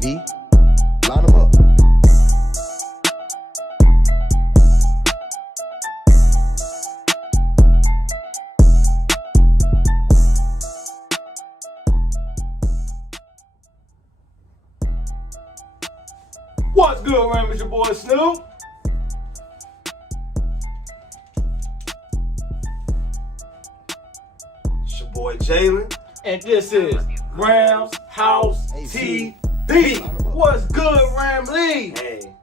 TV. Line them up. What's good, Ram? It's your boy Snoop. It's your boy Jalen. And this is Rams House TV. What's good, Ramlee? Hey,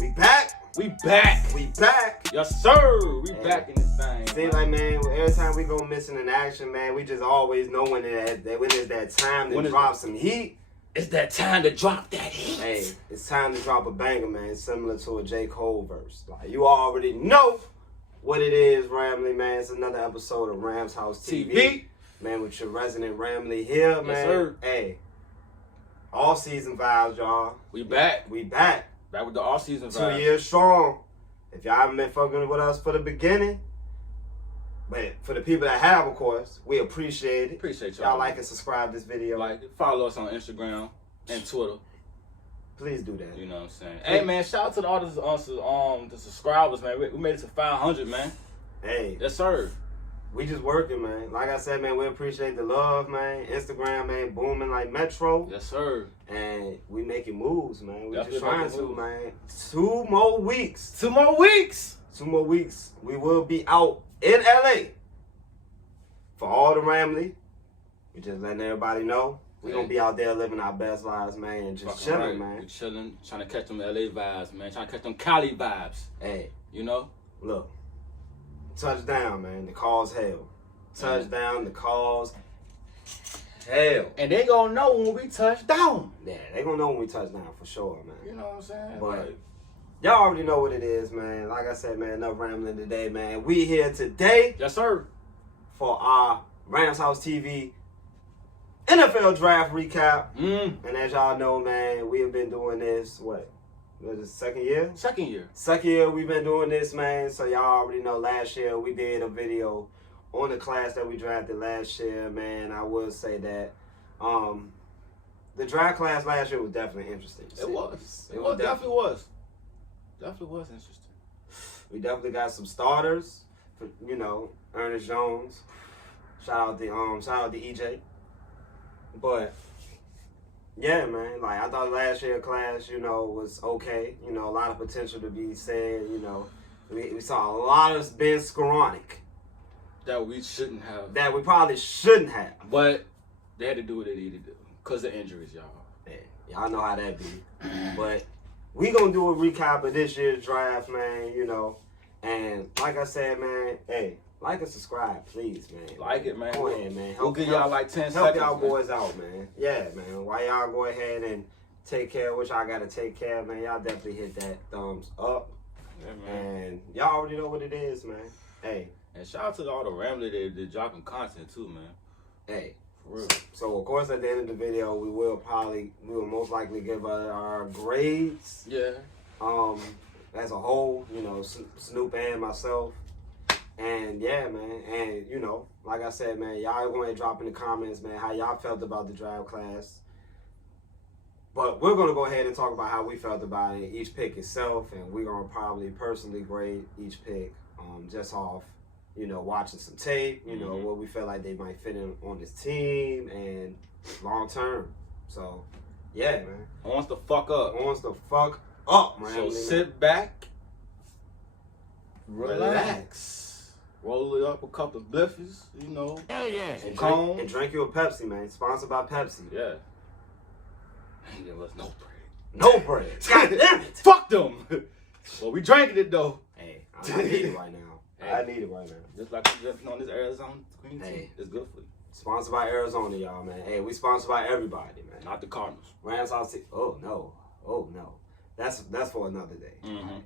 we back. We back. We back. Yes, sir. We Hey. back in this thing. Seems like, man, every time we go missing in action, man, we just always know when it's that time to drop some heat. It's that time to drop that heat. Hey, it's time to drop a banger, man, similar to a J. Cole verse. Like, you already know what it is, Ramley, man. It's another episode of Rams House TV. Man, with your resident Ramley here, man. Yes, sir. Hey, all-season vibes, y'all. We back. We back. Back with the all-season vibes. 2 years strong. If y'all haven't been fucking with us for the beginning, but for the people that have, of course, we appreciate it. Appreciate Y'all y'all. like and subscribe this video. Like, follow us on Instagram and Twitter. Please do that. You know what I'm saying? Hey, man, shout out to all the subscribers, man. We made it to 500, man. Hey, Yes, sir. we just working, man. Like I said, man, we appreciate the love, man. Instagram, man, booming like Metro. Yes, sir. And we making moves, man. We Definitely just trying making to, moves. man. 2 more weeks. 2 more weeks. 2 more weeks. We will be out in LA for all the Ramley. We just letting everybody know. We gonna be out there living our best lives, man, and just Fucking chilling, right. man. We chilling, trying to catch them LA vibes, man. Trying to catch them Cali vibes. Hey, You know? look. Touchdown, man. The call's hell. Touchdown, the call's hell. And they gonna know when we touch down. Yeah, they gonna know when we touch down for sure, man. You know what I'm saying? But Like, y'all already know what it is, man. Like I said, man, enough rambling today, man. We here today yes, sir. for our Rams House TV NFL Draft Recap. And as y'all know, man, we have been doing this, what is it, second year? Second year. Second year we've been doing this, man. So y'all already know last year we did a video on the class that we drafted last year, man. I will say that the draft class last year was definitely interesting. It was. It It was definitely was. Definitely was interesting. We definitely got some starters for, you know, Ernest Jones. Shout out to EJ. But yeah, man, like I thought last year class, you know, was okay. You know, a lot of potential to be said. You know, we saw a lot of Ben Skoranek That we shouldn't have. that we probably shouldn't have. But they had to do what they needed to do. Because of injuries, y'all. Yeah, y'all know how that be. But we gonna do a recap of this year's draft, man. You know, and like I said, man, hey, like and subscribe, please, man. Like it, man. Go ahead, man. We'll give y'all like 10 help seconds. y'all man. boys out, man. Yeah, man. Why y'all go ahead and take care of what y'all gotta take care of, man. Y'all definitely hit that thumbs up. Yeah, man. And y'all already know what it is, man. Hey, And shout out to all the Rambley that dropping content too, man. hey. For real. So of course at the end of the video we will most likely give our grades. Yeah. As a whole, you know, Snoop and myself. And yeah, man, and you know, like I said, man, y'all go ahead and drop in the comments, man, how y'all felt about the draft class. But we're gonna go ahead and talk about how we felt about it, each pick itself, and we're gonna probably personally grade each pick, just off, you know, watching some tape, you know, what we feel like they might fit in on this team and long term. So yeah, man. Wants to fuck up. Wants to fuck up, man. So sit back, relax, roll it up a couple of bliffers, you know. Hell yeah. And drink you a Pepsi, man. Sponsored by Pepsi. Yeah. Ain't give us no bread. No bread. God damn it. Fuck them. Well, we drinking it though. Hey, I need it right now. Hey. I need it right now. Just like we drinking on this Arizona Queen tea. Hey. It's good for you. Sponsored by Arizona, y'all, man. Hey, we sponsored by everybody, man. Not the Cardinals. Rams House. Oh no. Oh no. That's for another day. Mm-hmm.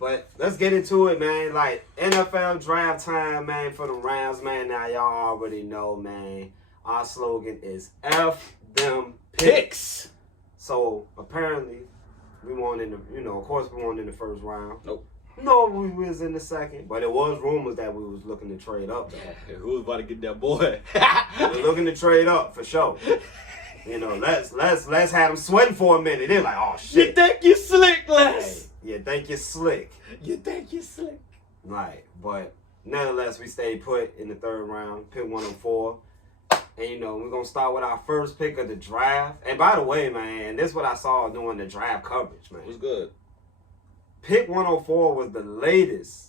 But let's get into it, man. Like NFL draft time, man, for the Rams, man. Now y'all already know, man. Our slogan is F them picks. So apparently, we won in the, you know, of course we won in the first round. Nope. No, we was in the second, but it was rumors that we was looking to trade up, though. Who was about to get that boy? We were looking to trade up for sure. You know, let's have them sweating for a minute. They're like, oh shit. You think you slick, Les? Hey, you think you're slick. You think you slick? Right, but nonetheless, we stayed put in the third round, pick 104. And, you know, we're going to start with our first pick of the draft. And by the way, man, this is what I saw doing the draft coverage, man. It was good. Pick 104 was the latest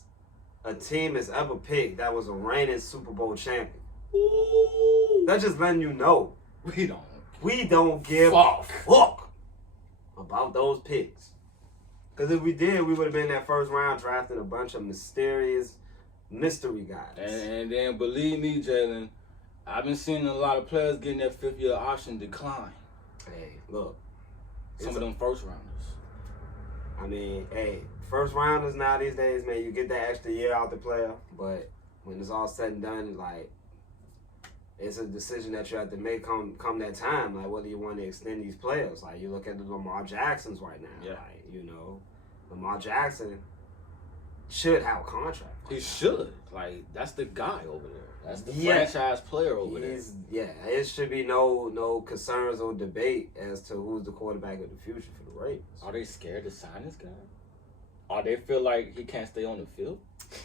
a team has ever picked that was a reigning Super Bowl champion. Ooh. That's just letting you know. We don't give a fuck about those picks. Because if we did, we would have been in that first round drafting a bunch of mysterious mystery guys. And then, believe me, Jalen, I've been seeing a lot of players getting their fifth-year option decline. Hey, look. Some of them first-rounders. I mean, hey, first-rounders now these days, man, you get that extra year out the player. But when it's all said and done, like, it's a decision that you have to make come that time, like whether you want to extend these players. Like, you look at the Lamar Jacksons right now. Yeah. Like, you know, Lamar Jackson should have a contract. He should. Like, that's the guy over there. That's the franchise player over there. Yeah, it should be no concerns or debate as to who's the quarterback of the future for the Ravens. Are they scared to sign this guy? Or they feel like he can't stay on the field?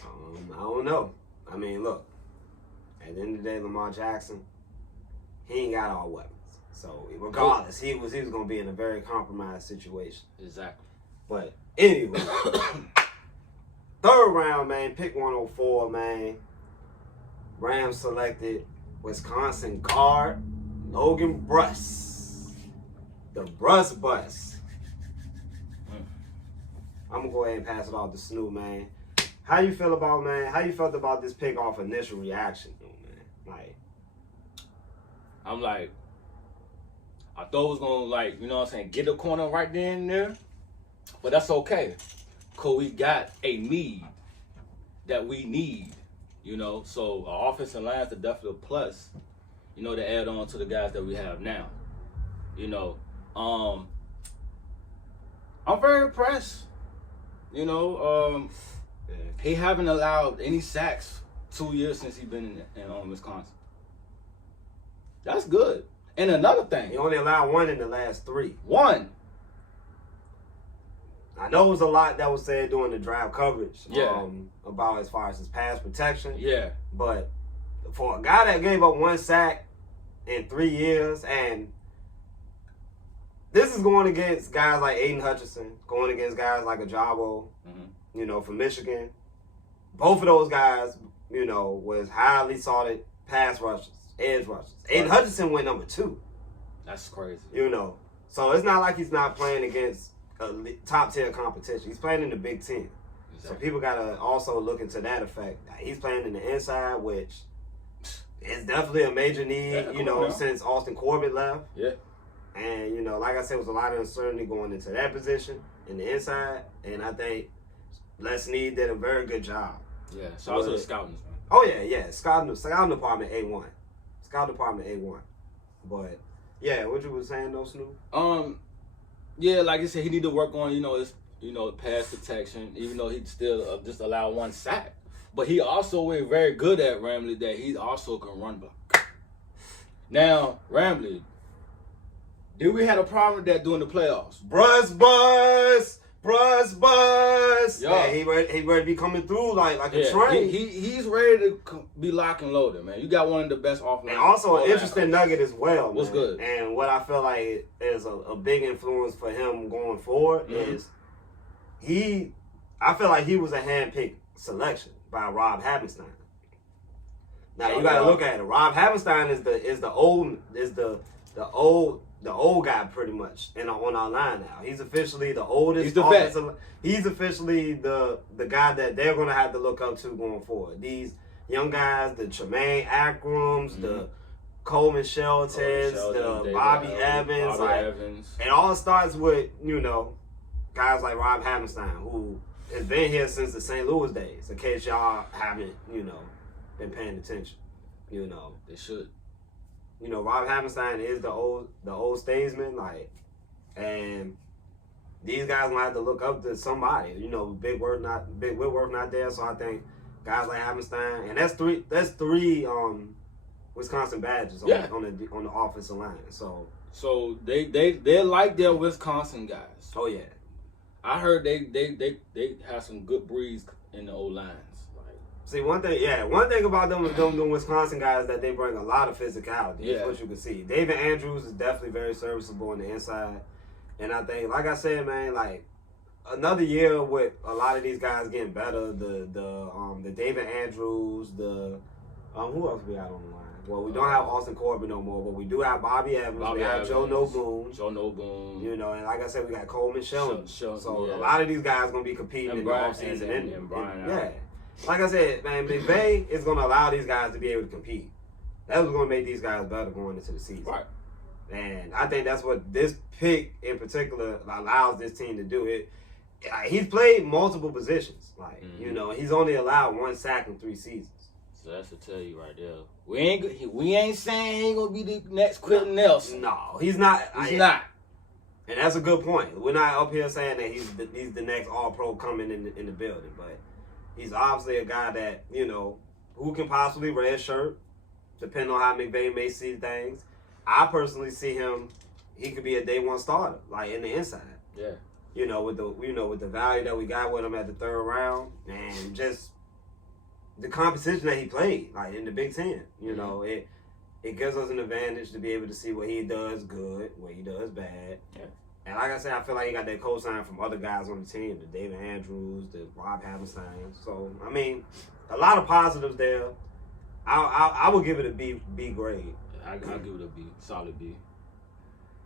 I don't know. I mean, look, at the end of the day, Lamar Jackson, he ain't got all weapons. So regardless, he was going to be in a very compromised situation. Exactly. But anyway, third round, man, pick 104, man. Rams selected Wisconsin guard Logan Bruss. The Bruss Bus. I'm going to go ahead and pass it off to Snoop, man. How you felt about this pick off initial reaction, though, man? Like, I'm like, I thought it was going to, like, you know what I'm saying, get a corner right then and there. But that's okay. Because we got a need that we need. You know, so our offensive line's a definitely a plus, you know, to add on to the guys that we have now. You know, I'm very impressed. You know, he haven't allowed any sacks 2 years since he's been in Wisconsin. That's good. And another thing. He only allowed one in the last 3. One. I know it was a lot that was said during the draft coverage. Yeah. About as far as his pass protection. Yeah. But for a guy that gave up 1 sack in 3 years, and this is going against guys like Aiden Hutchinson, going against guys like Ajabo, you know, from Michigan. Both of those guys, you know, was highly sought pass rushers, edge rushers. Aiden Hutchinson went number 2. That's crazy. You know. So it's not like he's not playing against a top tier competition. He's playing in the Big Ten. Exactly. So people gotta also look into that effect. He's playing in the inside, which is definitely a major need, you know, since Austin Corbett left. Yeah. And, you know, like I said, it was a lot of uncertainty going into that position in the inside. And I think Les Snead did a very good job. Yeah. So I was the scouting, man. Oh yeah. Scouting department A1. Scouting department A1. But yeah, what you was saying though, Snoop? Yeah, like I said, he need to work on, his, pass protection, even though he still just allowed 1 sack. But he also is very good at Ramley that he also can run block. Now, Ramley, did we have a problem with that during the playoffs? Bruss Bus! Yeah, he ready to be coming through like a train. He's ready to be lock and loaded, man. You got one of the best offline. And also an interesting nugget as well, man. What's good? And what I feel like is a big influence for him going forward is I feel like he was a handpicked selection by Rob Havenstein. Now you got to look at it. Rob Havenstein is the old guy pretty much on our line now. He's officially the oldest. He's the vet. He's officially the guy that they're going to have to look up to going forward. These young guys, the Tremaine Ackrams, the Coleman Sheltons, the Bobby Evans. It all starts with, guys like Rob Havenstein, who has been here since the St. Louis days, in case y'all haven't, been paying attention. They should. Rob Havenstein is the old statesman, and these guys gonna have to look up to somebody. Big Whitworth not there, so I think guys like Havenstein, and that's three Wisconsin badges on the offensive line. So So they like their Wisconsin guys. Oh yeah. I heard they have some good breeds in the old lines. Like, See, one thing about them Wisconsin guys that they bring a lot of physicality. Yeah. That's what you can see. David Andrews is definitely very serviceable on the inside, and I think, like I said, man, like another year with a lot of these guys getting better. The David Andrews, who else we got on the line? Well, we don't have Austin Corbin no more, but we do have Bobby Evans. We have Joe Noboon. Joe Noboon. You know, and like I said, we got Coleman Shelton. So yeah. a lot of these guys gonna be competing in the offseason. And Brian. Yeah. Like I said, man, McVay is gonna allow these guys to be able to compete. That's what's gonna make these guys better going into the season. Right. And I think that's what this pick in particular allows this team to do. He's played multiple positions. Like, you know, he's only allowed 1 sack in 3 seasons. So that's to tell you right there. We ain't saying he ain't gonna be the next Quentin Nelson. No, he's not. He's not. And that's a good point. We're not up here saying that he's the next All-Pro coming in the building, but he's obviously a guy that, you know, who can possibly redshirt, depending on how McVay may see things. I personally see him. He could be a day 1 starter, like in the inside. Yeah. You know, with the value that we got with him at the 3rd round, and just the competition that he played, like in the Big Ten, you know, it gives us an advantage to be able to see what he does good, what he does bad. Yeah. And like I said, I feel like he got that cosign from other guys on the team, the David Andrews, the Rob Hammerstein. So, I mean, a lot of positives there. I would give it a B grade. I'll give it a B, solid B.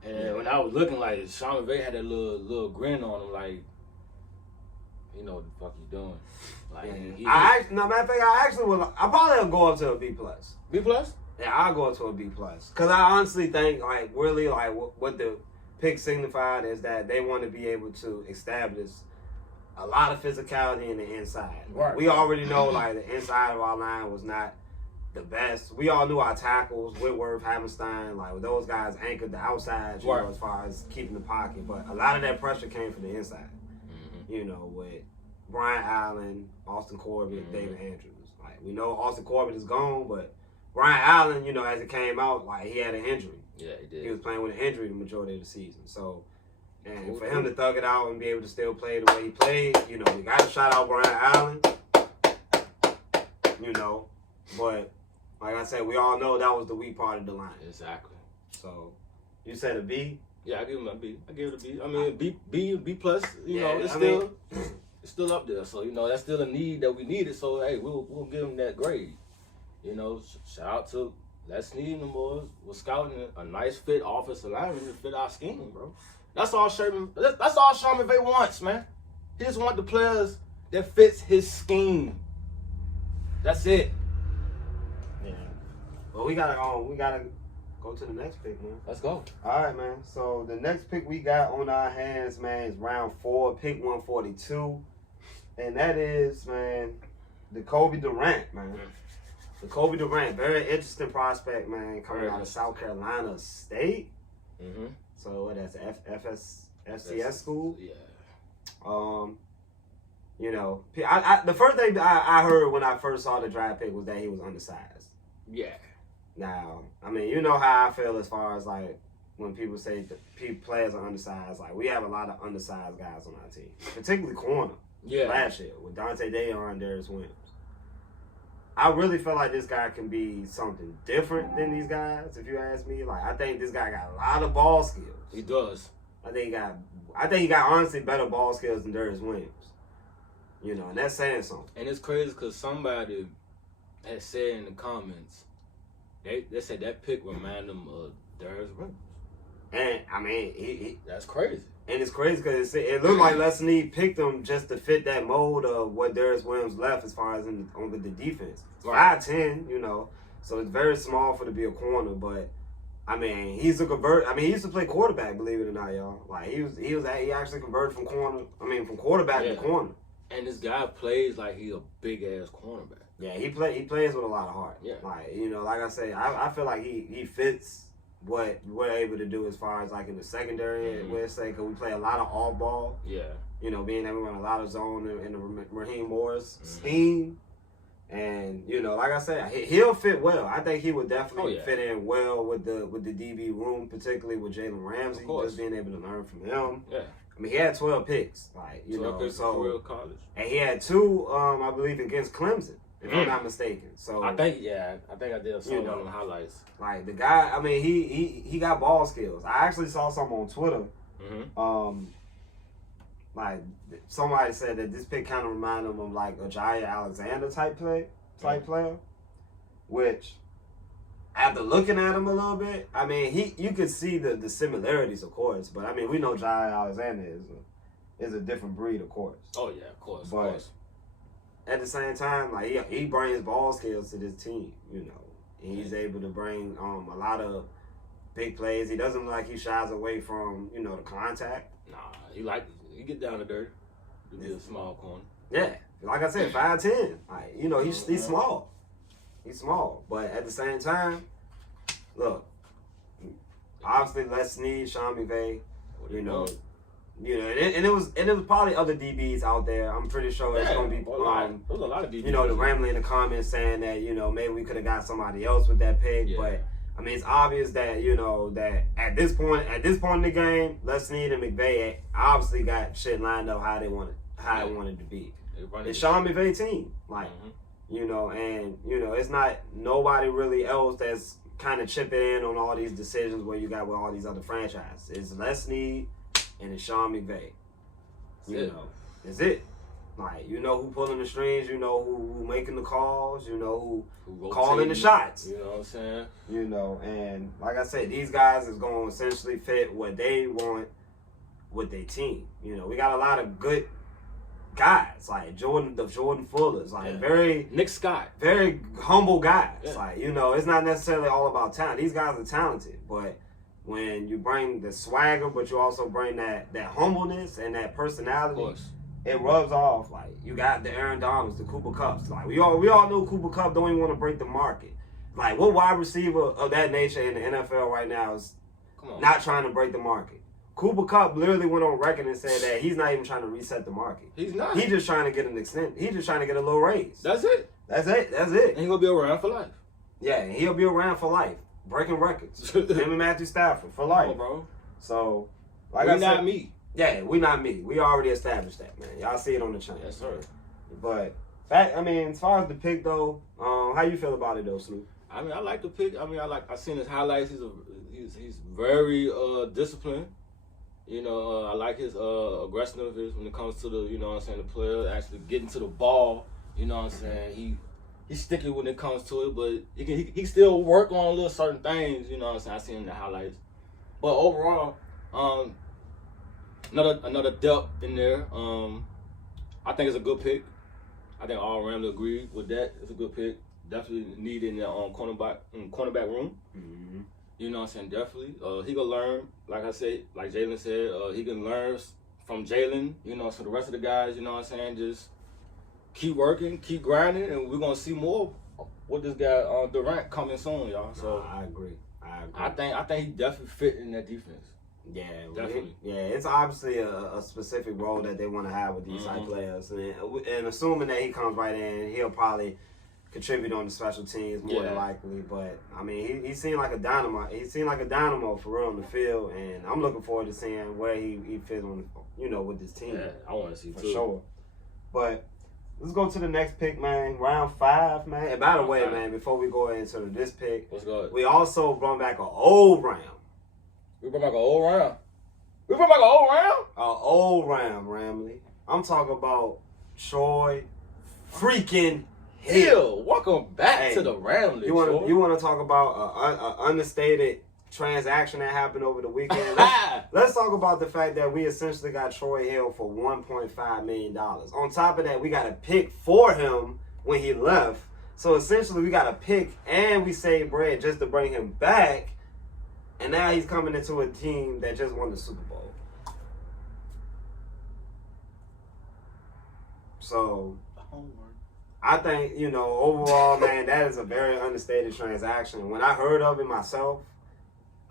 And when I was looking, like, Sean McVay had that little grin on him, like, you know what the fuck he doing. Like, matter of fact, I probably will go up to a B+. B+? Yeah, I'll go up to a B+. Because I honestly think, like, really, like, what the pick signified is that they want to be able to establish a lot of physicality in the inside. Right. We already know, like, the inside of our line was not the best. We all knew our tackles, Whitworth, Hammerstein, like, those guys anchored the outside, you know, as far as keeping the pocket. But a lot of that pressure came from the inside. You know, with Brian Allen, Austin Corbin, David Andrews. Like, we know Austin Corbin is gone, but Brian Allen, you know, as it came out, like, he had an injury. Yeah, he did. He was playing with an injury the majority of the season. So, and for him to thug it out and be able to still play the way he played, you know, we got to shout out Brian Allen. You know, but like I said, we all know that was the weak part of the line. Exactly. So, you said a B? Yeah, I give him a B. I give it a B. I mean, B plus. You know, it's still up there. So, you know, that's still a need that we needed. So, hey, we'll give him that grade. You know, shout out to Les Snead and the boys. We're scouting a nice fit offensive lineman to fit our scheme, bro. That's all Sean McVay wants, man. He just wants the players that fits his scheme. That's it. Yeah. Well, we gotta go to the next pick, man. Let's go. All right, man. So the next pick we got on our hands, man, is round 4, pick 142, and that is, man, the Durant, man. The Durant, very interesting prospect, man, coming out of South Carolina State. Mm-hmm. So what, that's FCS school. Yeah. You know, the first thing I heard when I first saw the draft pick was that he was undersized. Yeah. Now, I mean, you know how I feel as far as, like, when people say players are undersized. Like, we have a lot of undersized guys on our team, particularly corner. Yeah. Last year with Dante Dayon and Darius Williams. I really feel like this guy can be something different than these guys, if you ask me. Like, I think this guy got a lot of ball skills. He does. I think he got honestly better ball skills than Darius Williams. You know, and that's saying something. And it's crazy because somebody had said in the comments, they said that pick reminded them of Darius Williams. And, I mean, that's crazy. And it's crazy because it looked like Les Snead picked him just to fit that mold of what Darius Williams left as far as with the defense. Right. 5'10", you know, so it's very small for to be a corner. But I mean, he used to play quarterback, believe it or not, y'all. Like he actually converted from quarterback to corner. And this guy plays like he a big ass cornerback. Yeah, he plays with a lot of heart. Yeah, like, you know, like I say, I feel like he fits what we're able to do as far as like in the secondary, because we play a lot of off ball. Yeah. You know, being that we run a lot of zone in the Raheem Morris scheme. And you know, like I said, he'll fit well. I think he would definitely Oh, yeah. fit in well with the DB room, particularly with Jalen Ramsey. Just being able to learn from him. Yeah. I mean, he had 12 picks, like, you 12 know, picks so in real college. and he had 2, I believe, against Clemson, if I'm not mistaken. So I think I did some on the highlights. like the guy, I mean, he got ball skills. I actually saw something on Twitter. Like somebody said that this pick kind of reminded him of like a Jair Alexander type player, which after looking at him a little bit, I mean, you could see the similarities, of course, but I mean, we know Jair Alexander is a different breed, of course. Oh yeah, of course. But of course. at the same time, like he brings ball skills to this team, you know. And he's able to bring a lot of big plays. He doesn't look like he shies away from, you know, the contact. Nah, he get down to dirt. To be a small corner. Yeah, like I said, 5'10". Like, you know, he's small. He's small, but at the same time, look, obviously Les Snead, Sean McVay, you know, and it was probably other DBs out there. I'm pretty sure it's gonna be there was a lot of DBs. you know, the rambling in the comments saying that, you know, maybe we could have got somebody else with that pick, but I mean, it's obvious that, you know, that at this point in the game, Les Snead and McVay obviously got shit lined up how it wanted to be. It's Sean McVay team, like, you know, and you know, it's not nobody really else that's kind of chipping in on all these decisions where you got with all these other franchises. It's Les Snead and it's Sean McVay. You know, it's it. Like, you know who pulling the strings, you know who making the calls, you know who calling the shots. You know what I'm saying? You know, and like I said, these guys is going to essentially fit what they want with their team. You know, we got a lot of good guys, like Jordan Fullers, like Nick Scott, very humble guys. Like, you know, it's not necessarily all about talent. These guys are talented, but when you bring the swagger, but you also bring that humbleness and that personality, of course, it rubs off. Like, you got the Aaron Donalds, the Cooper Kupps. Like, we all know Cooper Kupp don't even want to break the market. Like, what wide receiver of that nature in the NFL right now is not trying to break the market? Cooper Kupp literally went on record and said that he's not even trying to reset the market. He's not. He's just trying to get an extent. He's just trying to get a little raise. That's it. That's it. And he's gonna be around for life. Yeah, and he'll be around for life, breaking records. Him and Matthew Stafford for life. Bro. So, like I said, not me. Yeah, we not me. We already established that, man. Y'all see it on the channel. Yes, sir. But I mean, as far as the pick though, how you feel about it though, Snoop? I mean, I like the pick. I mean, I seen his highlights. He's very disciplined. You know, I like his aggressiveness when it comes to the, you know what I'm saying, the player actually getting to the ball. You know what I'm saying? He's sticky when it comes to it, but he still work on little certain things. You know what I'm saying? I seen in the highlights. But overall, another depth in there. I think it's a good pick. I think all around agree with that. It's a good pick. Definitely needed in the cornerback room. Mm-hmm. You know what I'm saying? Definitely. He can learn, like I said, like Jalen said, he can learn from Jalen, you know, so the rest of the guys, you know what I'm saying, just keep working, keep grinding, and we're going to see more with this guy, Durant, coming soon, y'all. So I agree. I think he definitely fit in that defense. Yeah, definitely. It's obviously a specific role that they want to have with these type players. And assuming that he comes right in, he'll probably contribute on the special teams more than likely, but I mean, he seemed like a dynamo. He seemed like a dynamo for real on the field, and I'm looking forward to seeing where he fits on, you know, with this team. Yeah, I want to see for too. Sure. But let's go to the next pick, man. Round 5, man. And by the way, man, before we go into this pick, let's go. We also brought back an old round. We brought back an old round. We brought back an old round. An old round, Ramley. I'm talking about Troy freaking Hill. Welcome back to the Ramley. You want to talk about an understated transaction that happened over the weekend? Let's talk about the fact that we essentially got Troy Hill for $1.5 million. On top of that, we got a pick for him when he left. So essentially, we got a pick and we saved bread just to bring him back. And now he's coming into a team that just won the Super Bowl. So I think, you know, overall, man, that is a very understated transaction. When I heard of it myself,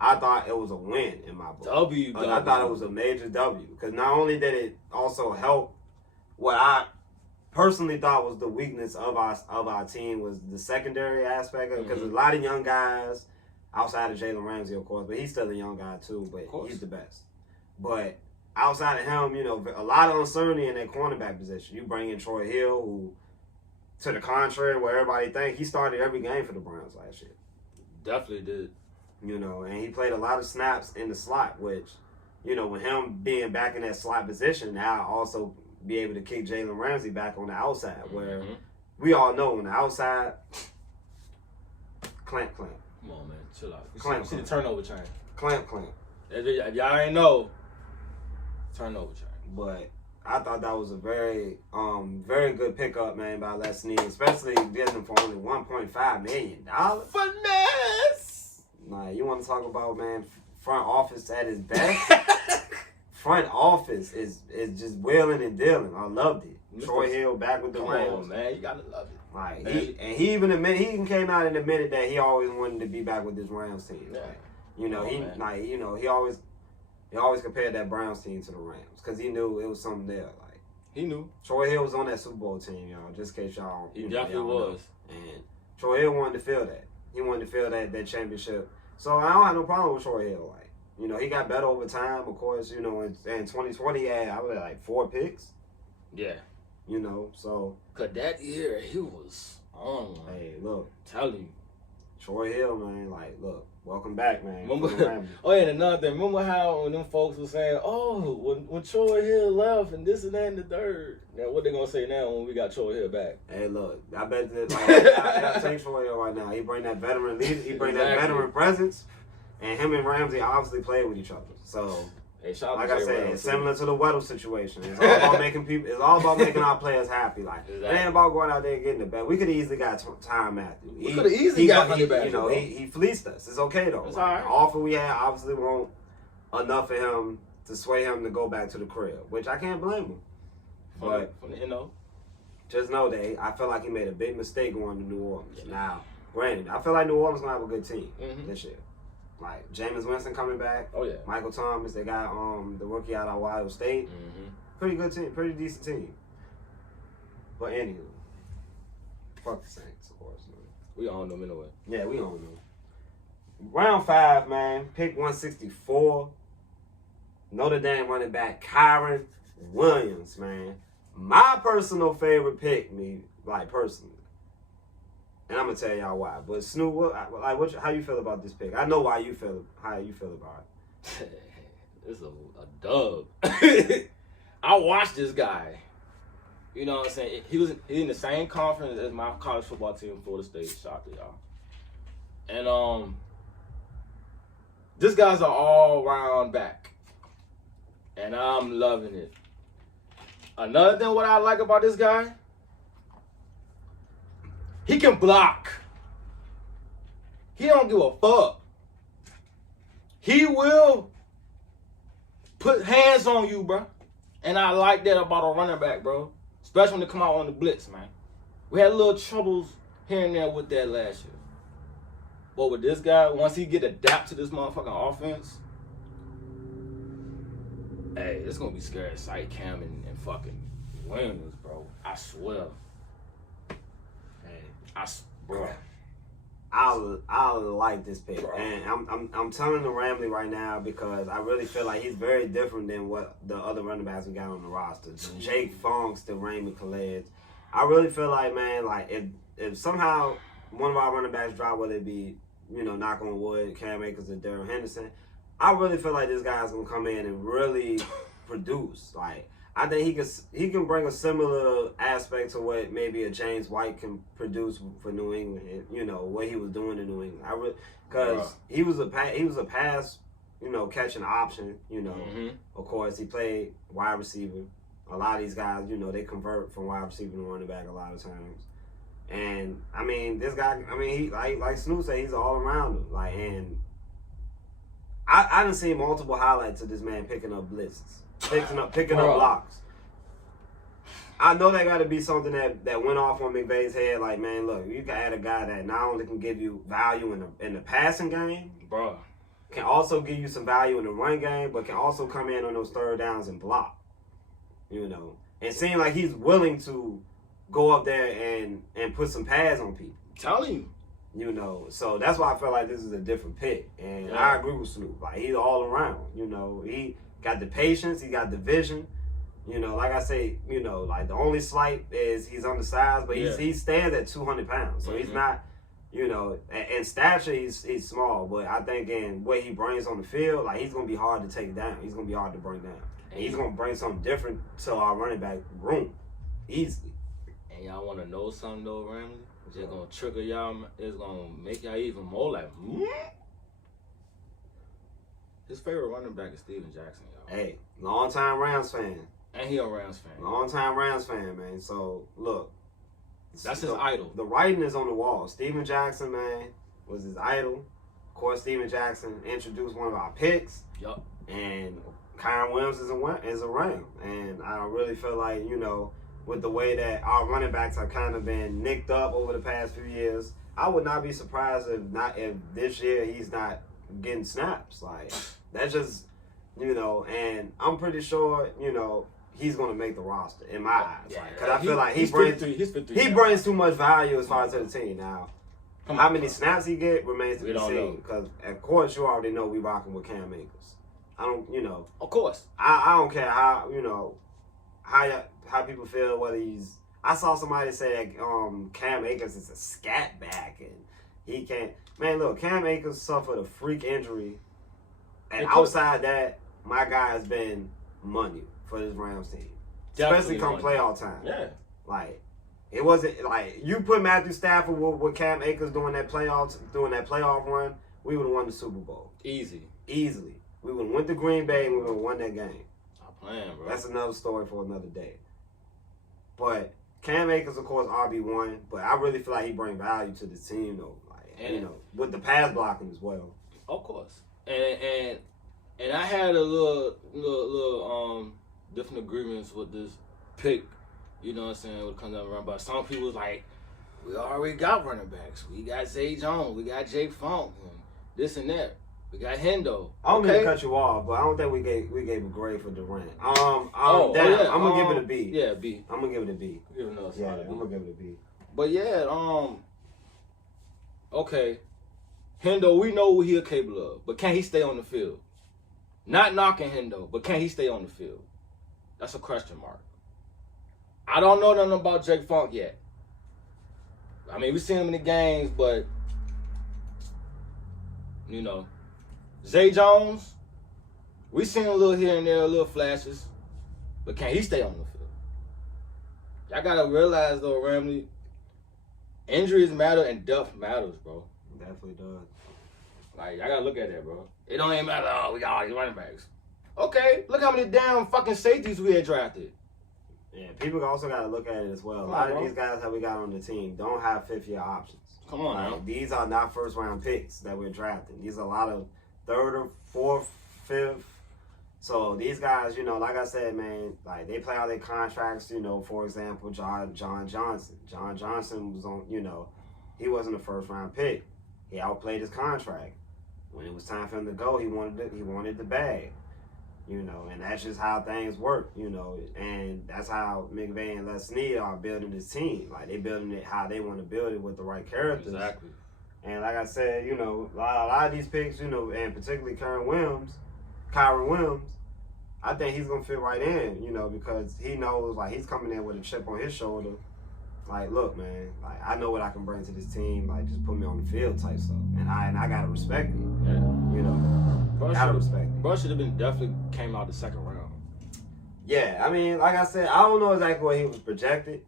I thought it was a win in my book. I thought it was a major W. Because not only did it also help what I personally thought was the weakness of our team was the secondary aspect of it, because a lot of young guys outside of Jalen Ramsey, of course, but he's still a young guy too, but he's the best. But outside of him, you know, a lot of uncertainty in that cornerback position. You bring in Troy Hill, who, to the contrary, where everybody think he started every game for the Browns last year. Definitely did. You know, and he played a lot of snaps in the slot, which, you know, with him being back in that slot position, now also be able to kick Jalen Ramsey back on the outside, where we all know on the outside, clamp. Come on, man. Chill out. Clamp. See the turnover chain. Clamp. Y'all ain't know. Turnover chain. But I thought that was a very good pickup, man, by Les Snead, especially getting him for only $1.5 million. Finesse! Nah, you want to talk about, man, front office at his best? Front office is just wheeling and dealing. I loved it. Troy Hill back with the Rams. Come on, man. You gotta love it. Like, he even came out and admitted that he always wanted to be back with this Rams team. Yeah. Like, you know, he always compared that Browns team to the Rams because he knew it was something there. Like, he knew. Troy Hill was on that Super Bowl team, y'all. Just in case y'all. He definitely was. And Troy Hill wanted to feel that. He wanted to feel that championship. So I don't have no problem with Troy Hill. Like, you know, he got better over time. Of course, you know, in 2020, he had, I was like 4 picks. Yeah. You know, so. Cause that year he was on one. Hey, look. Tell you. Troy Hill, man, like, look, welcome back, man. Remember, oh yeah, and another thing. Remember how when them folks were saying, "Oh, when Troy Hill left and this and that and the third." Now what they gonna say now when we got Troy Hill back? Hey, look, I bet that I take Troy Hill right now. He bring that veteran leader, he bring that veteran presence, and him and Ramsey obviously play with each other. So. Hey, like I said, it's similar to the Weddle situation. It's all about making people. It's all about making our players happy. Like it ain't about going out there and getting the best. We could have easily got Tyrann Mathieu. We could have easily got Honey Badger. You know, he fleeced us. It's okay though. It's like, all right. The offer we had obviously won't enough for him to sway him to go back to the crib, which I can't blame him. But you know, just know that I feel like he made a big mistake going to New Orleans. Now, granted, I feel like New Orleans gonna have a good team this year. Like, Jameis Winston coming back. Oh, yeah. Michael Thomas. They got the rookie out of Ohio State. Pretty good team. Pretty decent team. But anywho, fuck the Saints, of course, man. We own them anyway. Yeah, we own them. Round 5, man. Pick 164. Notre Dame running back Kyron Williams, man. My personal favorite pick, personally. And I'm gonna tell y'all why. But Snoop, how you feel about this pick? I know how you feel about it. This is a dub. I watched this guy. You know what I'm saying? He in the same conference as my college football team, Florida State. Shout out to y'all. And this guy's an all-round back, and I'm loving it. Another thing, what I like about this guy. He can block. He don't give a fuck. He will put hands on you, bro. And I like that about a running back, bro. Especially when they come out on the blitz, man. We had little troubles here and there with that last year. But with this guy, once he get adapt to this motherfucking offense, hey, it's going to be scary. Sight Cam and fucking Williams, bro. I swear. Bro, I like this pick, bro. And I'm telling the Ramley right now because I really feel like he's very different than what the other running backs we got on the roster. Jake Funks, the Raymond Khaled. I really feel like, man, like if somehow one of our running backs drop, whether it be, you know, knock on wood, Cam Akers or Darrell Henderson, I really feel like this guy's gonna come in and really produce. Like, I think he can bring a similar aspect to what maybe a James White can produce for New England. And, you know what he was doing in New England. Because he was a pass, you know, catching option. You know, of course he played wide receiver. A lot of these guys, you know, they convert from wide receiver to running back a lot of times. And I mean, this guy, I mean, he like Snoop said, he's an all arounder. Like, and I done seen multiple highlights of this man picking up blitzes. Picking up blocks. I know that got to be something that went off on McVay's head. Like, man, look, you can add a guy that not only can give you value in the passing game, bro, can also give you some value in the run game, but can also come in on those third downs and block. You know, and seeing like he's willing to go up there and put some pads on people. Telling you. You know, so that's why I feel like this is a different pick. And Yeah. I agree with Snoop. Like, he's all around. You know, he got the patience, he got the vision. You know, like I say, you know, like the only slight is he's undersized, but he stands at 200 pounds. So he's not, you know, in stature, he's small. But I think in what he brings on the field, like, he's going to be hard to take down. He's going to be hard to bring down. And he's going to bring something different to our running back room easily. And y'all want to know something, though, Ramsey? It's just going to trigger y'all. It's going to make y'all even more like, His favorite running back is Steven Jackson, y'all. Hey, long-time Rams fan. And he a Rams fan. Long-time Rams fan, man. So, look. That's his idol. The writing is on the wall. Steven Jackson, man, was his idol. Of course, Steven Jackson introduced one of our picks. Yup. And Kyron Williams is a Ram. And I really feel like, you know, with the way that our running backs have kind of been nicked up over the past few years, I would not be surprised if this year he's not getting snaps. Like, that's just, you know, and I'm pretty sure, you know, he's going to make the roster in my eyes. Because I feel like he brings too much value as far as to the team. Now, how many snaps he get remains to be seen. Because, of course, you already know we rocking with Cam Akers. I don't, you know. Of course. I don't care how, you know, how people feel, whether he's. I saw somebody say that Cam Akers is a scat back and he can't. Man, look, Cam Akers suffered a freak injury. And outside that, my guy has been money for this Rams team. Especially come playoff time. Yeah. Like, it wasn't like you put Matthew Stafford with Cam Akers doing that playoff run, we would have won the Super Bowl. Easily. We would have went to Green Bay and we would have won that game. Not playing, bro. That's another story for another day. But Cam Akers, of course, RB1, but I really feel like he brings value to the team, though. Like, you know, with the pass blocking as well. Of course. And I had a little different agreements with this pick, you know what I'm saying, when it comes down to run. But some people was like, we already got running backs. We got Zay Jones, we got Jake Funk, and this and that. We got Hendo. I don't mean to cut you off, but I don't think we gave a grade for Durant. I'm gonna give it a B. Yeah, B. I'm gonna give it a B. Give it another I'm gonna give it a B. But yeah, okay. Hendo, we know what he is capable of, but can he stay on the field? Not knocking Hendo, but can he stay on the field? That's a question mark. I don't know nothing about Jake Funk yet. I mean, we've seen him in the games, but, you know, Zay Jones, we seen a little here and there, a little flashes, but can he stay on the field? Y'all gotta realize, though, Ramley, injuries matter and depth matters, bro. It definitely does. Like, I gotta look at that, bro. It don't even matter. Oh, we got all these running backs. Okay, look how many damn fucking safeties we had drafted. Yeah, people also gotta look at it as well. A lot of these guys that we got on the team don't have fifth-year options. Come on, now. These are not first-round picks that we're drafting. These are a lot of third or fourth, fifth. So these guys, you know, like I said, man, like they play out their contracts. You know, for example, John Johnson. John Johnson was on. You know, he wasn't a first-round pick. He outplayed his contract. When it was time for him to go, he wanted the bag. You know, and that's just how things work, you know, and that's how McVay and Les Snead are building this team. Like, they building it how they want to build it with the right characters. Exactly. And like I said, you know, a lot of these picks, you know, and particularly Kyron Williams, I think he's going to fit right in, you know, because he knows, like, he's coming in with a chip on his shoulder. Like, look, man, like, I know what I can bring to this team. Like, just put me on the field type stuff. And I got to respect it. Yeah. You know. Gotta respect it. Bro should have been definitely came out the second round. Yeah, I mean, like I said, I don't know exactly where he was projected,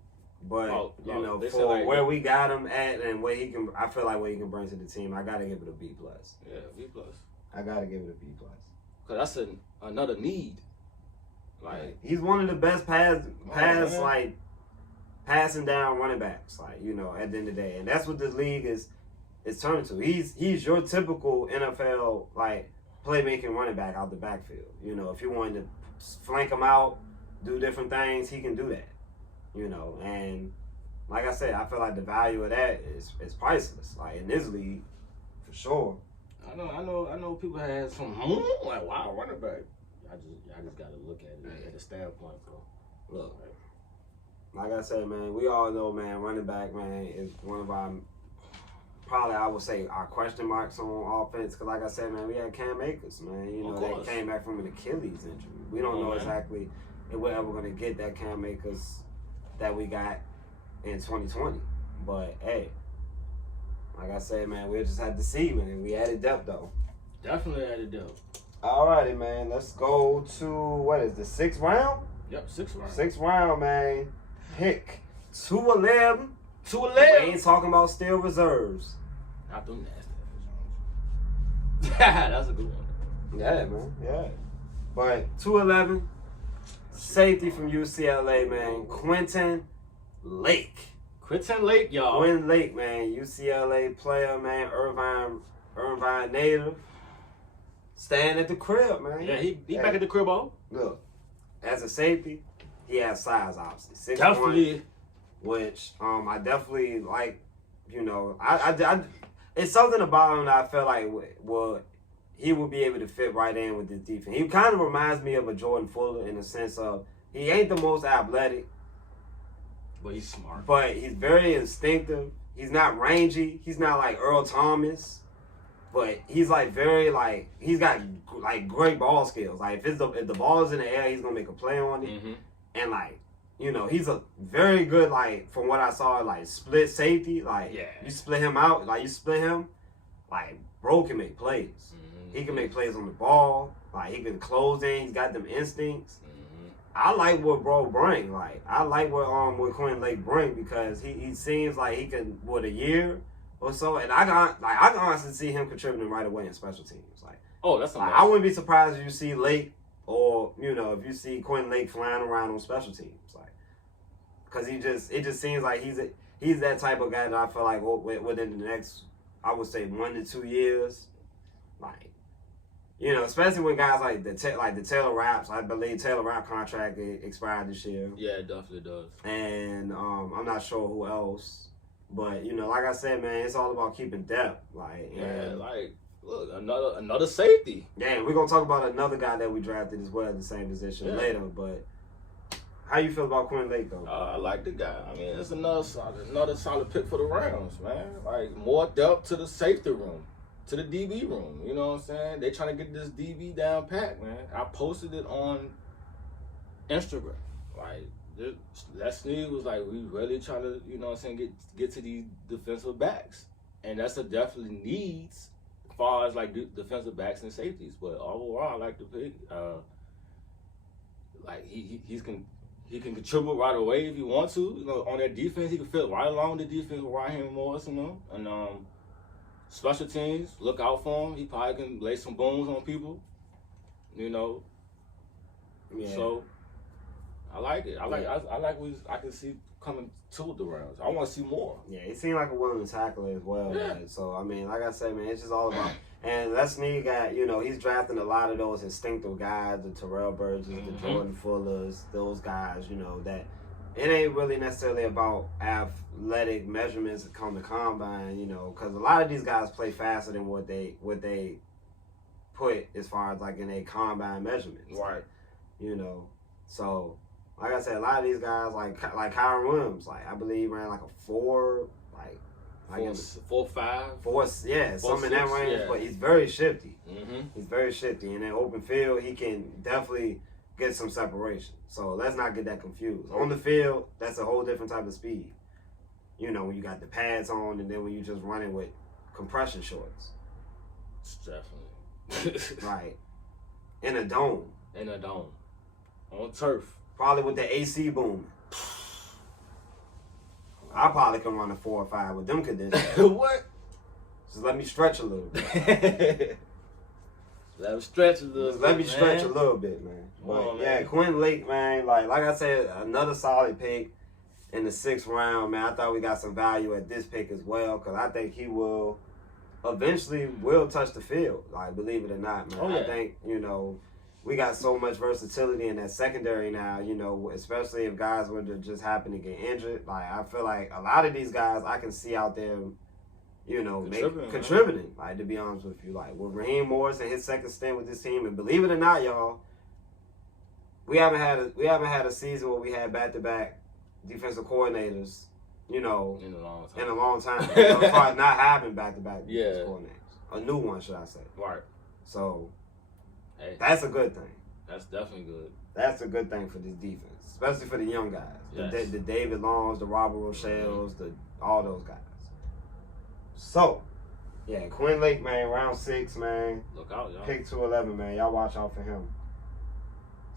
but you know, for like, where we got him at and where he can, I feel like what he can bring to the team, I gotta give it a B+. Yeah, B+. I gotta give it a B+. Cause that's another need. Like, he's one of the best like passing down running backs. Like, you know, at the end of the day, and that's what this league is turning to. He's your typical NFL like playmaking running back out the backfield. You know, if you wanted to flank him out, do different things, he can do that. You know, and like I said, I feel like the value of that is priceless. Like in this league, for sure. I know people had some like, wow, running back. I just gotta look at it at a standpoint, bro. Look, like I said, man, we all know, man, running back, man, is one of our, probably I would say, our question marks on offense. Because like I said, man, we had Cam Akers, man. You know, that came back from an Achilles injury. We don't know exactly if we're ever going to get that Cam Akers that we got in 2020. But, hey, like I said, man, we just had to see, man. We added depth, though. Definitely added depth. Alrighty, man. Let's go to, what is the 6th round? Yep, 6th round. 6th round, man. Pick 211. 211. We ain't talking about still reserves. Not them nasty. That's a good one. Yeah, man. Yeah. But 211, safety from UCLA, man. Quentin Lake. Quentin Lake, y'all. Quentin Lake, man. UCLA player, man. Irvine native. Staying at the crib, man. Yeah, he back at the crib, Look, as a safety, he has size, obviously. 6'1", definitely. which I definitely like. You know, I it's something about him that I feel like he would be able to fit right in with this defense. He kind of reminds me of a Jordan Fuller in the sense of he ain't the most athletic, but he's smart. But he's very instinctive. He's not rangy. He's not like Earl Thomas, but he's like very like he's got like great ball skills. Like if the ball is in the air, he's gonna make a play on it, and like. You know, he's a very good, like, from what I saw, like, split safety. Like, you split him out, like, bro can make plays. He can make plays on the ball. Like, he can close in. He's got them instincts. I like what bro bring. Like, I like what Quentin Lake bring because he seems like he can, with a year or so, and I can honestly see him contributing right away in special teams. Like, that's like, I wouldn't be surprised if you see Lake or, you know, if you see Quentin Lake flying around on special teams. Like, because it just seems like he's that type of guy that I feel like within the next, I would say 1 to 2 years, like, you know, especially when guys like the Taylor Rapps, I believe Taylor Rapp contract expired this year. Yeah, it definitely does. And I'm not sure who else, but you know, like I said, man, it's all about keeping depth. Like, like look, another safety. Yeah, we're gonna talk about another guy that we drafted as well at the same position later, but. How you feel about Quentin Lake, though? I like the guy. I mean, it's another solid pick for the Rams, man. Like, more depth to the safety room, to the DB room. You know what I'm saying? They trying to get this DB down pat, man. I posted it on Instagram. Like, that Sneed was like, we really trying to, you know what I'm saying, get to these defensive backs. And that's a definitely needs as far as, like, defensive backs and safeties. But overall, I like the pick. Like, he can contribute right away if he wants to. You know, on that defense, he can fit right along the defense with Raheem Morris, you know. And special teams, look out for him. He probably can lay some bones on people, you know. Yeah. So I like it. I like what I can see coming to the Rams. I want to see more. Yeah, he seemed like a willing tackler as well. Yeah. Man. So I mean, like I said, man, it's just all about. And Les Snead got, you know, he's drafting a lot of those instinctive guys, the Terrell Burgess, the Jordan Fullers, those guys, you know, that it ain't really necessarily about athletic measurements that come to combine, you know, because a lot of these guys play faster than what they put as far as like in a combine measurements. Right. You know, so like I said, a lot of these guys like Kyron Williams, like I believe ran like a 4, like 4.5. Yeah, something in that range. Yeah. But he's very shifty. He's very shifty. In that open field, he can definitely get some separation. So let's not get that confused. On the field, that's a whole different type of speed. You know, when you got the pads on, and then when you just running with compression shorts. Definitely. Right. In a dome. On turf. Probably with the AC booming. I probably can run a 4 or 5 with them conditions. What? Just let me stretch a little bit. Let me stretch a little bit, man. But yeah, Quentin Lake, man, like I said, another solid pick in the 6th round, man. I thought we got some value at this pick as well, because I think he will eventually touch the field. Like, believe it or not, man. I think, you know, we got so much versatility in that secondary now, you know, especially if guys were to just happen to get injured. Like, I feel like a lot of these guys I can see out there, you know, contributing, like, to be honest with you. Like, with Raheem Morris and his second stint with this team, and believe it or not, y'all, we haven't had a season where we had back-to-back defensive coordinators, you know, In a long time. in a long time. As far as not having back-to-back Yeah. defensive coordinators. A new one, should I say. Right. So, Hey, that's a good thing. that's definitely good. That's a good thing for this defense, especially for the young guys. Yes. The David Longs, the Robert Rochelle's, all those guys. So, yeah, Quentin Lake, man, round 6, man. Look out, y'all. Pick 211, man. Y'all watch out for him.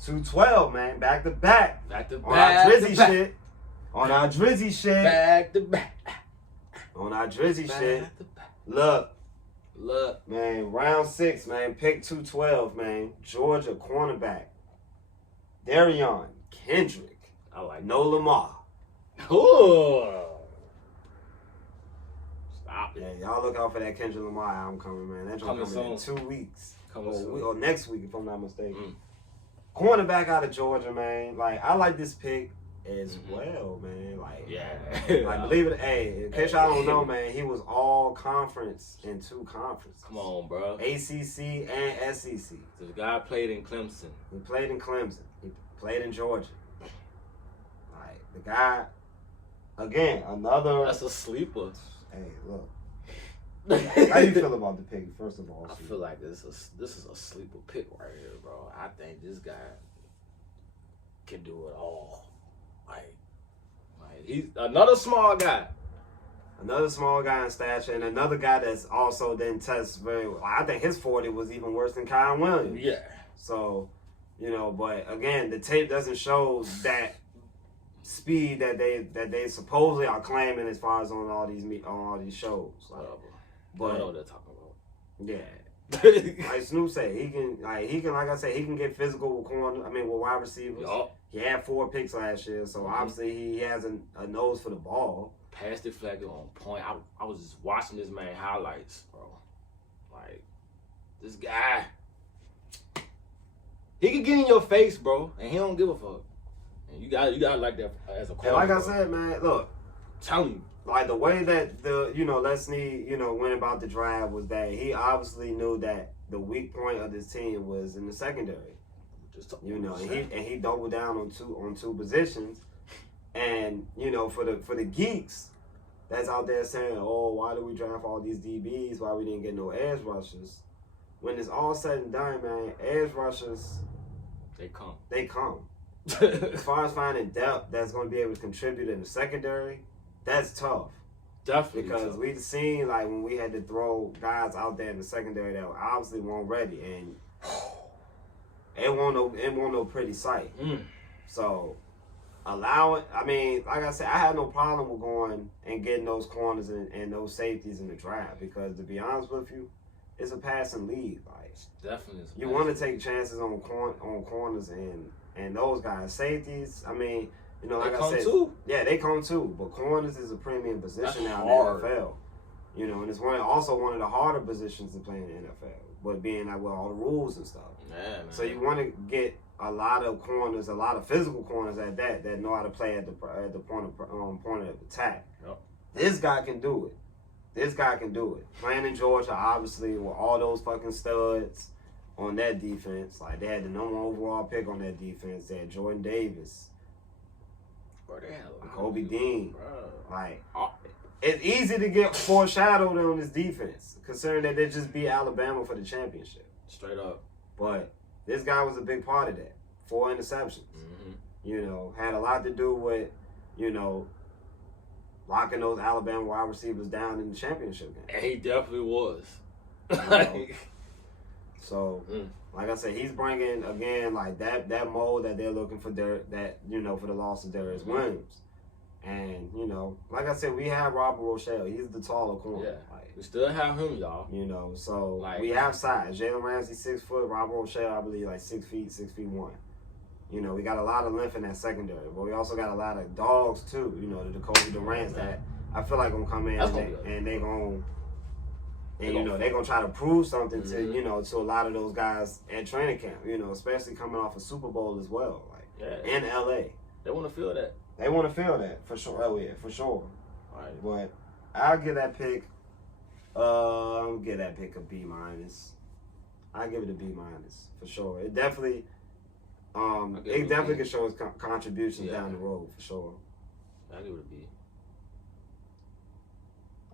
212, man. Back to back. Back to On our back. Drizzy shit. On our Drizzy shit. Back to back. On our Drizzy shit. Back to back. Look, man, round 6, man. Pick 212, man. Georgia cornerback. Darion Kendrick. I like No Lamar. Ooh. Stop it. Yeah, y'all look out for that Kendrick Lamar album coming, man. That joint coming in 2 weeks. Coming soon. Or next week, if I'm not mistaken. Cornerback out of Georgia, man. Like, I like this pick as well, man. Like, Yeah. like believe it. Hey, in case y'all don't know, man, he was all conference in 2 conferences. Come on, bro. ACC and SEC. This guy played in Clemson. He played in Clemson. He played in Georgia. Like, the guy, again, another. That's a sleeper. Hey, look. How you feel about the pick, first of all? I feel like this is a sleeper pick right here, bro. I think this guy can do it all. Like he's another small guy. Another small guy in stature, and another guy that's also didn't test very well. I think his 40 was even worse than Kyle Williams. Yeah. So, you know, but again, the tape doesn't show that speed that they supposedly are claiming as far as on all these shows. Like, But I know what they're talking about. yeah. Like Snoop said, he can like I said, he can get physical with with wide receivers. Yup. He had 4 picks last year, so obviously he has a nose for the ball. Pass deflected on point. I was just watching this man highlights, bro. Like this guy, he can get in your face, bro, and he don't give a fuck. And you got like that as a And corner. like I said, man, look, tell you. like the way that Leslie, went about the drive was that he obviously knew that the weak point of this team was in the secondary. And he doubled down on two positions. And, for the geeks that's out there saying, oh, why do we draft all these DBs? Why we didn't get no edge rushers? When it's all said and done, man, edge rushers, they come. As far as finding depth that's going to be able to contribute in the secondary, that's tough. Definitely. Because we've seen, like, when we had to throw guys out there in the secondary that obviously weren't ready. And it won't no pretty sight. So, like I said, I had no problem with going and getting those corners and those safeties in the draft. Because, to be honest with you, it's a passing league. Like, definitely. You want to take chances on corners and those guys. Safeties, like I said, too. Yeah, they come too. But corners is a premium position That's now hard. in the NFL. And it's also one of the harder positions to play in the NFL. But being that with all the rules and stuff. Yeah, man. So you want to get a lot of corners, a lot of physical corners at that know how to play at the point of attack. Yep. This guy can do it. Playing in Georgia, obviously, with all those fucking studs on that defense. Like, they had the number 1 overall pick on that defense. They had Jordan Davis. Bro, they had a lot Kobe of people, Dean. bro. Like, it's easy to get foreshadowed on this defense, considering that they just beat Alabama for the championship. Straight up. But this guy was a big part of that. 4 interceptions. Had a lot to do with, locking those Alabama wide receivers down in the championship game. And he definitely was. So, like I said, he's bringing, again, like that mold that they're looking for for the loss of Darius Williams. And, like I said, we have Robert Rochelle. He's the taller corner. Yeah. We still have him, y'all. So like, we have size. Jalen Ramsey, 6 foot. Robert Rochelle, I believe, like 6 feet, 6'1". We got a lot of length in that secondary. But we also got a lot of dogs, too. The Kobe Durants that I feel like going to come in and they're going to they're gonna try to prove something to to a lot of those guys at training camp. Especially coming off a Super Bowl as well, in LA. They want to feel that. They want to feel that for sure. Oh yeah, for sure. All right. But I'll give that pick. Give that pick a B-. I give it a B- for sure. It definitely, can show its contributions down the road for sure. I give it a B.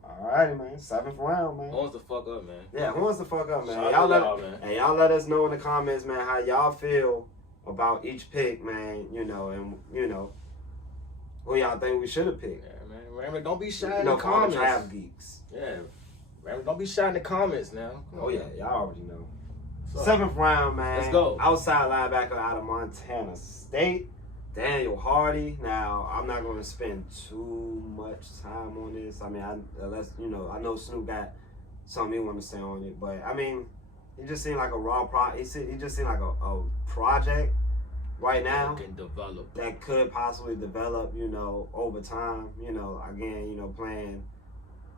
Alrighty, man. 7th round, man. Horns the fuck up, man. Yeah, horns the fuck up, man. Shout Y'all out to y'all, man. Hey, y'all let us know in the comments, man, how y'all feel about each pick, man. You know, and you know, who y'all think we should have picked. Yeah, man. Remember, don't be shy You in know, the for all the comments. draft geeks. Yeah. Remember, don't be shy in the comments now. Oh yeah, y'all already know. So, 7th round, man. Let's go. Outside linebacker out of Montana State, Daniel Hardy. Now, I'm not going to spend too much time on this. I mean, unless, you know, I know Snoop got something he want to say on it, but I mean, he just seemed like a raw he just seemed like a project right now can develop. that could possibly develop, you know, over time. You know, again, you know, playing.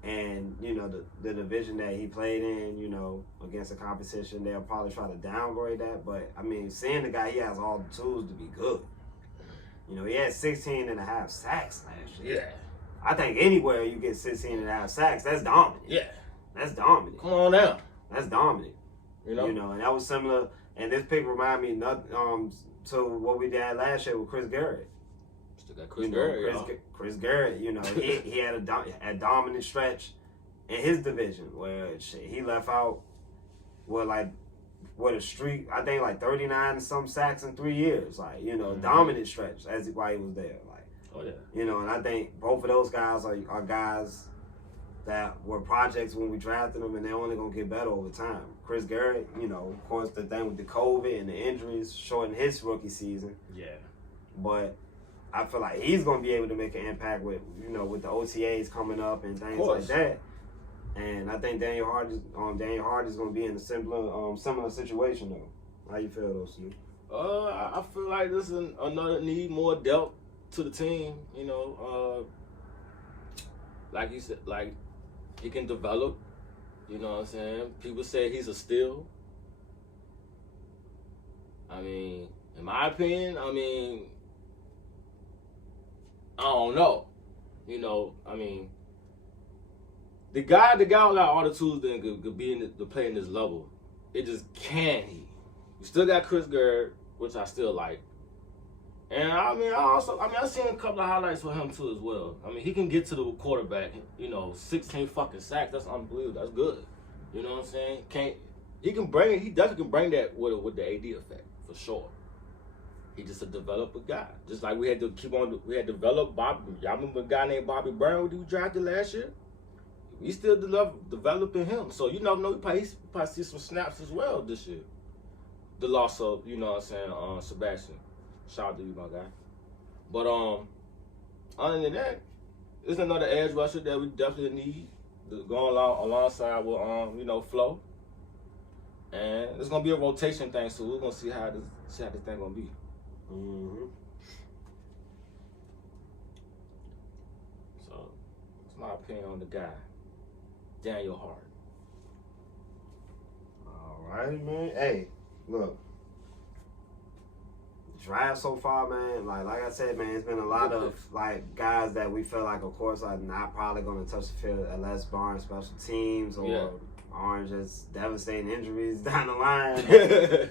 And, you know, the division that he played in, you know, against the competition, they'll probably try to downgrade that. But, I mean, seeing the guy, he has all the tools to be good. You know, he had 16.5 sacks last year. Yeah. I think anywhere you get 16.5 sacks, that's dominant. Yeah. That's dominant. Come on now. That's dominant. You know? And that was similar. And this pick reminded me to what we did last year with Chris Garrett. Still got Chris Garrett, Chris Garrett, you know, he had a dominant stretch in his division where he left out with a streak, I think like 39 and some sacks in 3 years, like, you know, dominant stretch while he was there, like, oh yeah, you know, and I think both of those guys are guys that were projects when we drafted them, and they're only gonna get better over time. Chris Garrett, you know, of course, the thing with the COVID and the injuries shortened his rookie season. Yeah, but I feel like he's gonna be able to make an impact with, you know, with the OTAs coming up and things like that. And I think Daniel Hardy's gonna be in a similar situation though. How you feel though, Snoop? I feel like this is another need more depth to the team. You know, like you said, like he can develop. You know what I'm saying? People say he's a steal. I mean, in my opinion, I don't know. You know, I mean, the guy got all the tools that could be to play in this level. It just can't he. You still got Chris Garrett, which I still like. And I've seen a couple of highlights for him too as well. I mean, he can get to the quarterback, you know, 16 fucking sacks. That's unbelievable. That's good. You know what I'm saying? He definitely can bring that with the AD effect, for sure. He just a developer guy. Just like we had developed Bobby. Y'all remember a guy named Bobby Brown who we drafted last year? We still developing him. So, you know, we probably see some snaps as well this year. The loss of, you know what I'm saying, Sebastian. Shout out to you, my guy. But other than that, it's another edge rusher that we definitely need to go alongside with you know, Flo. And it's gonna be a rotation thing, so we're gonna see how this thing gonna be. Mm-hmm. So it's my opinion on the guy, Daniel Hardy. All right, man. Hey, look. Draft so far, man, like I said, man, it's been a lot of like guys that we feel like, of course, are not probably going to touch the field unless barring special teams or aren't just devastating injuries down the line.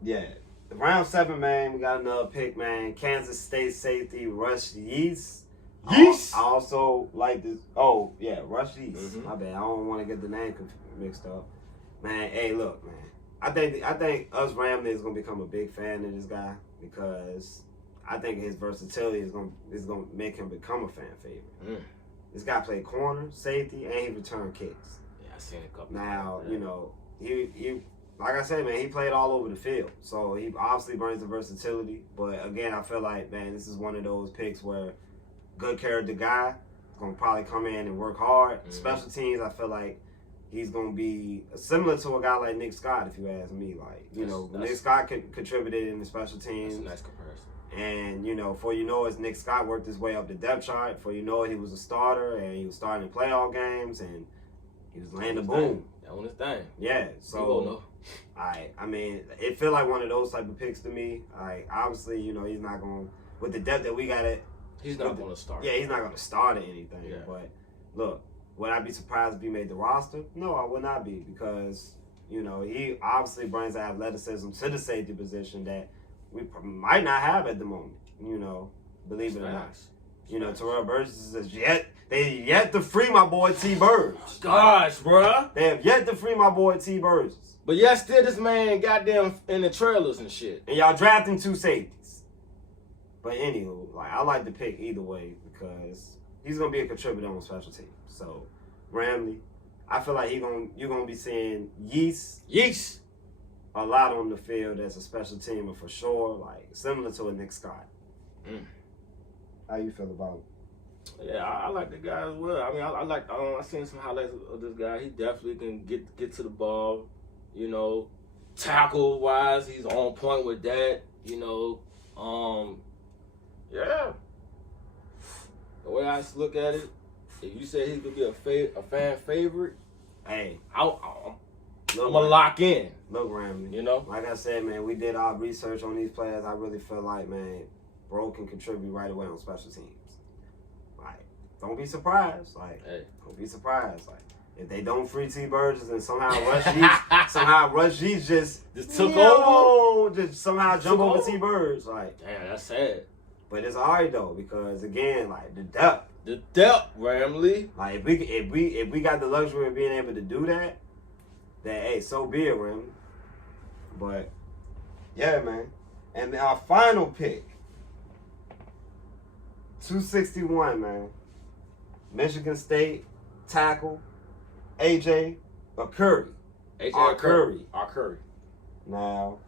Yeah, round 7, man, we got another pick, man. Kansas State safety Rush Yeast. I also like this. Oh yeah, Rush Yeast. Mm-hmm. My bad. I don't want to get the name mixed up, man. Hey, look, man. I think us Ramley is gonna become a big fan of this guy because I think his versatility is gonna make him become a fan favorite. This guy played corner, safety, and he returned kicks. Yeah, I seen a couple. Now, you know, he like I said, man, he played all over the field, so he obviously brings the versatility. But again, I feel like, man, this is one of those picks where good character guy is gonna probably come in and work hard. Mm-hmm. Special teams, I feel like he's going to be similar to a guy like Nick Scott, if you ask me. Like, you know, Nick Scott contributed in the special teams. That's a nice comparison. And, you know, for you know, as Nick Scott worked his way up the depth chart, for you know, he was a starter, and he was starting in playoff games, and he was laying the boom. That one is thing. Yeah, so, I mean, it feel like one of those type of picks to me. Like, obviously, you know, he's not going to, with the depth that we got it. He's not going to start. Yeah, he's not going to start at anything. Yeah. But, look. Would I be surprised if he made the roster? No, I would not be because, you know, he obviously brings athleticism to the safety position that we might not have at the moment, you know, believe it or not. You know, Terrell Burgess is they yet to free my boy T. Burgess. Gosh, bruh. They have yet to free my boy T. Burgess. But yet still this man goddamn in the trailers and shit. And y'all drafting 2 safeties. But anywho, like I like to pick either way because he's gonna be a contributor on special teams. So Ramley, I feel like you're gonna be seeing Yeast a lot on the field as a special teamer for sure, like similar to a Nick Scott. How you feel about him? Yeah, I like the guy as well. I mean, I seen some highlights of this guy. He definitely can get to the ball. You know, tackle wise, he's on point with that. You know, yeah. The way I look at it, if you say he's gonna be a fan favorite, Hey, I'm gonna lock in. Look, Ramley. You know, Like I said, man, we did our research on these players. I really feel like, man, bro can contribute right away on special teams. Like, don't be surprised. Like, don't be surprised. Like, if they don't free T. Burgess and somehow Rush Yeast just took over, just somehow jump over T. Burgess. Like, damn, that's sad. But it's alright though because again, like the depth. The depth, Ramley. Like if we got the luxury of being able to do that, then hey, so be it, Ramley. But yeah, man. And our final pick, 261, man. Michigan State tackle, AJ Curry. AJ Curry. Now,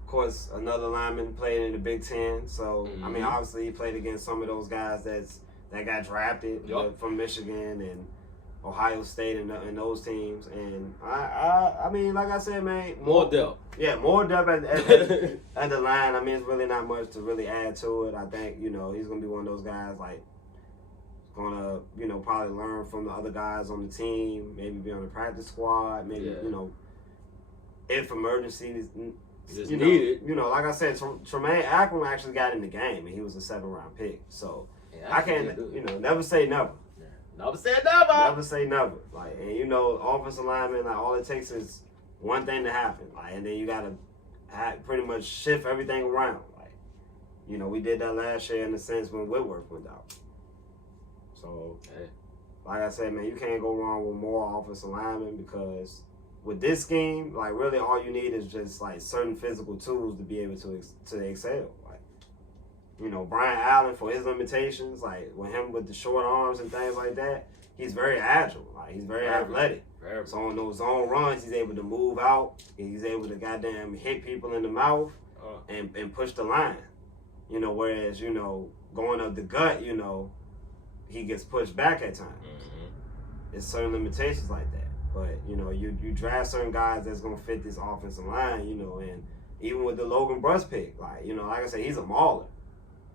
of course, another lineman played in the Big Ten. So I mean, obviously, he played against some of those guys that got drafted from Michigan and Ohio State and those teams. And I mean, like I said, man, more depth. Yeah, more depth at the line. I mean, it's really not much to really add to it. I think, you know, he's gonna be one of those guys like gonna, you know, probably learn from the other guys on the team, maybe be on the practice squad, maybe, you know, if emergency is needed. You know, like I said, Tremaine Akron actually got in the game and he was a 7th-round pick. So I can't, you know, never say never. Never say never. Never say never. Like, and you know, offensive lineman, like all it takes is one thing to happen. Like, and then you gotta pretty much shift everything around. Like, you know, we did that last year in the sense when Whitworth went out. So, like I said, man, you can't go wrong with more offensive linemen because with this scheme, like really all you need is just like certain physical tools to be able to excel. Like, you know, Brian Allen, for his limitations, like with him with the short arms and things like that, he's very agile. Like he's very athletic. So on those zone runs, he's able to move out. He's able to goddamn hit people in the mouth and push the line. You know, whereas, you know, going up the gut, you know, he gets pushed back at times. There's certain limitations like that. But, you know, you draft certain guys that's going to fit this offensive line, you know, and even with the Logan Bruss pick, like, you know, like I said, he's a mauler.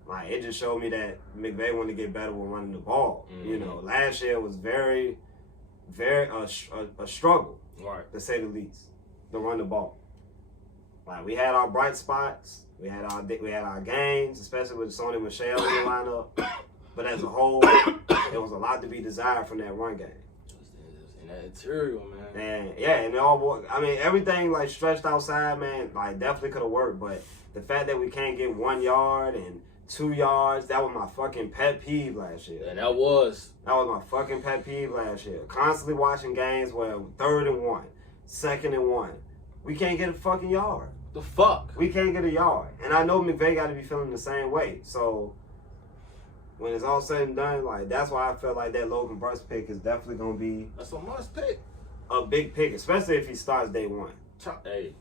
Like, it just showed me that McVay wanted to get better with running the ball. You know, last year was very, very a struggle, to say the least, to run the ball. Like, we had our bright spots. We had our games, especially with Sony Michel in the lineup. But as a whole, there was a lot to be desired from that run game. And that interior, man. And yeah, and it all, I mean, everything like stretched outside, man, like definitely could have worked. But the fact that we can't get 1 yard and 2 yards, that was my fucking pet peeve last year. And that was my fucking pet peeve last year. Constantly watching games where 3rd and 1, 2nd and 1. We can't get a fucking yard. The fuck? We can't get a yard. And I know McVay got to be feeling the same way. So when it's all said and done, like that's why I feel like that Logan Bruss pick is definitely gonna be that's a must pick. A big pick, especially if he starts day 1. Hey.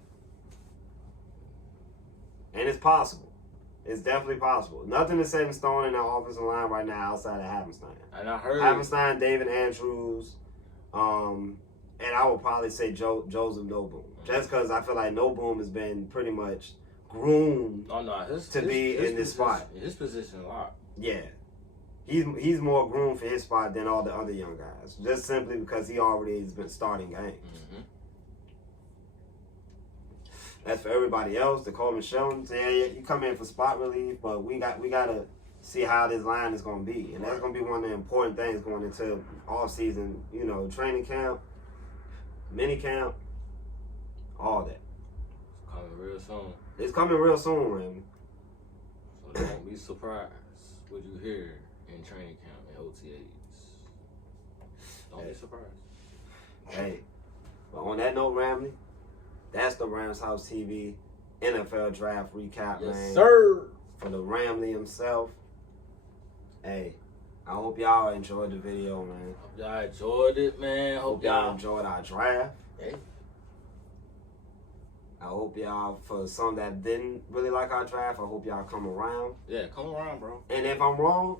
And it's possible. It's definitely possible. Nothing is set in stone in our offensive line right now outside of Havenstein. And I heard Havenstein, David Andrews, and I would probably say Joseph Noboom. Just because I feel like Noboom has been pretty much groomed to be in this spot. His position a lot. Yeah. He's more groomed for his spot than all the other young guys. Just simply because he already has been starting games. As for everybody else, the Coleman Shelton, yeah, you come in for spot relief, but we gotta see how this line is gonna be. And that's gonna be one of the important things going into off season, you know, training camp, mini camp, all that. It's coming real soon. It's coming real soon, man. So don't be surprised. would you hear in training camp and OTAs? Don't be surprised. Hey, but on that note, Ramley, that's the Rams House TV NFL Draft recap, Yes, man. sir. For the Ramley himself. Hey, I hope y'all enjoyed the video, man. Hope y'all enjoyed it, man. Hope y'all enjoyed our draft. Hey. I hope y'all, for some that didn't really like our draft, I hope y'all come around. Yeah, come around, bro. And if I'm wrong,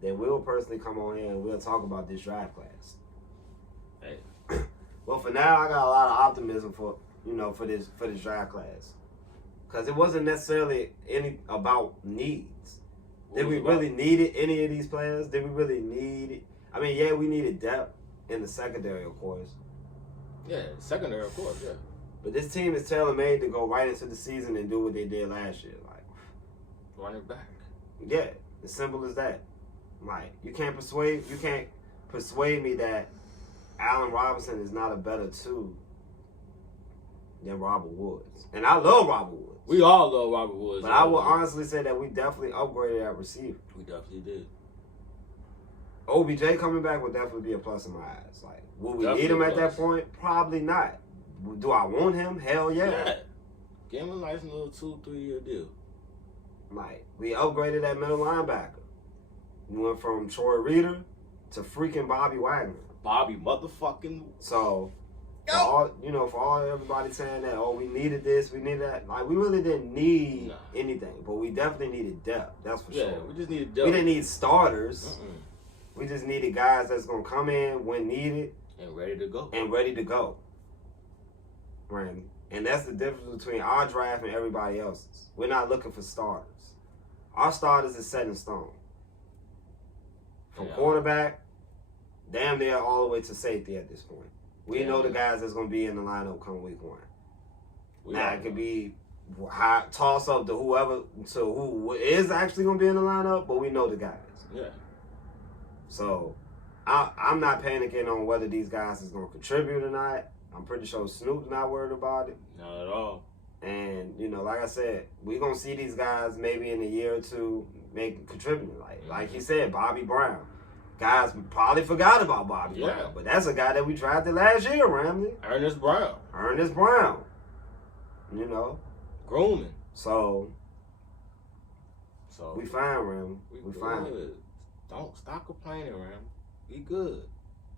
then we'll personally come on here and we'll talk about this draft class. Hey. Well, for now, I got a lot of optimism for this draft class, because it wasn't necessarily any about needs. Did we really need any of these players? Did we really need it? I mean, yeah, we needed depth in the secondary, of course. Yeah, secondary, of course, yeah. But this team is tailor-made to go right into the season and do what they did last year. Like, running back. yeah, as simple as that. Like, you can't persuade me that Allen Robinson is not a better two than Robert Woods. And I love Robert Woods. We all love Robert Woods. But I will honestly say that we definitely upgraded at receiver. We definitely did. OBJ coming back would definitely be a plus in my eyes. Like, will we Definitely need him at plus. that point? Probably not. Do I want him? Hell yeah. Give him a nice little 2-3 year deal. Like, we upgraded that middle linebacker. We went from Troy Reader to freaking Bobby Wagner. Bobby motherfucking. So, for all everybody saying that, oh, we needed this, we needed that. Like, we really didn't need anything, but we definitely needed depth. That's for sure. Yeah, we just needed depth. We didn't need starters. We just needed guys that's gonna come in when needed and ready to go. Right. And that's the difference between our draft and everybody else's. We're not looking for starters. Our starters is set in stone. From quarterback, damn near all the way to safety at this point. We know the guys that's going to be in the lineup come week one. Now, it could be toss up to who is actually going to be in the lineup, but we know the guys. Yeah. So, I'm not panicking on whether these guys is going to contribute or not. I'm pretty sure Snoop's not worried about it. Not at all. And, like I said, we're going to see these guys maybe in a year or two contributing. Like he said, Bobby Brown. Guys probably forgot about Bobby Brown. But that's a guy that we drafted last year, Ramley. Ernest Brown. Grooming. So we fine, Ramley. We fine. Don't stop complaining, Ramley. We good.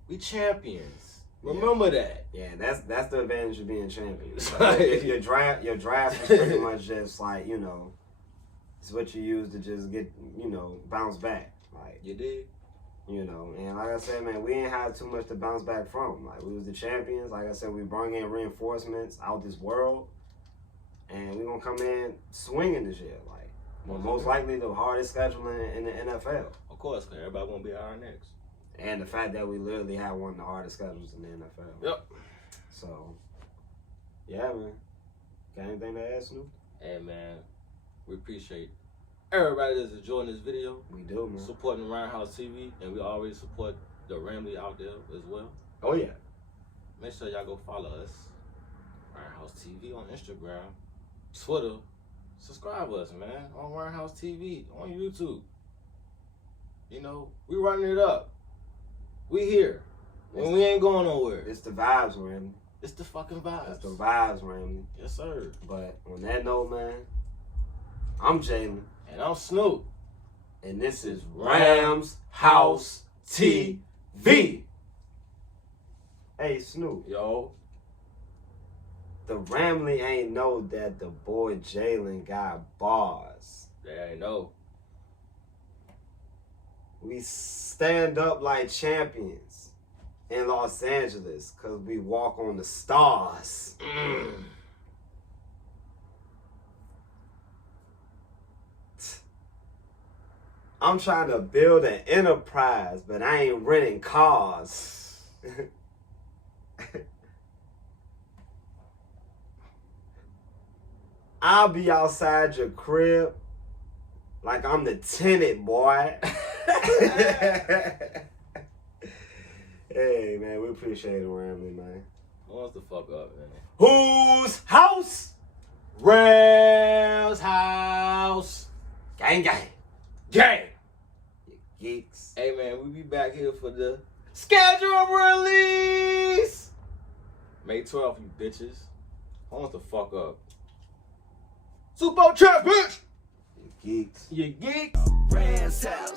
We champions. Remember that. Yeah, that's the advantage of being champions. Like, your draft is pretty much just like, it's what you use to just get, bounce back. Like, you did. And like I said, man, we ain't had too much to bounce back from. Like, we was the champions. Like I said, we brought in reinforcements out this world, and we're gonna come in swinging this year. Like, most likely the hardest schedule in the NFL. Of course, because everybody won't be our next. And the fact that we literally have one of the hardest schedules in the NFL. Yep. So, yeah, man. Got anything to add, Snoop? Hey, man, we appreciate everybody that's enjoying this video. We do, man. Supporting Roundhouse TV, and we always support the Ramley out there as well. Oh, yeah. Make sure y'all go follow us, Roundhouse TV on Instagram, Twitter. Subscribe us, man, on Roundhouse TV, on YouTube. We running it up. We here. And we ain't going nowhere. It's the vibes, Ramley. It's the fucking vibes. It's the vibes, Ramley. Yes, sir. But on that note, man, I'm Jalen. And I'm Snoop. And this is Rams House TV. Hey, Snoop. Yo. The Ramley ain't know that the boy Jalen got bars. They ain't know. We stand up like champions in Los Angeles because we walk on the stars. I'm trying to build an enterprise, but I ain't renting cars. I'll be outside your crib like I'm the tenant, boy. Hey, man, we appreciate it, Ramley, man. What's the fuck up, man? Whose house? Rams House. Gang, gang. Gang. Geeks. Hey man, we be back here for the schedule release. May 12th, you bitches. Hold on the fuck up. Super chat, bitch. Geeks. You geeks. Ransack.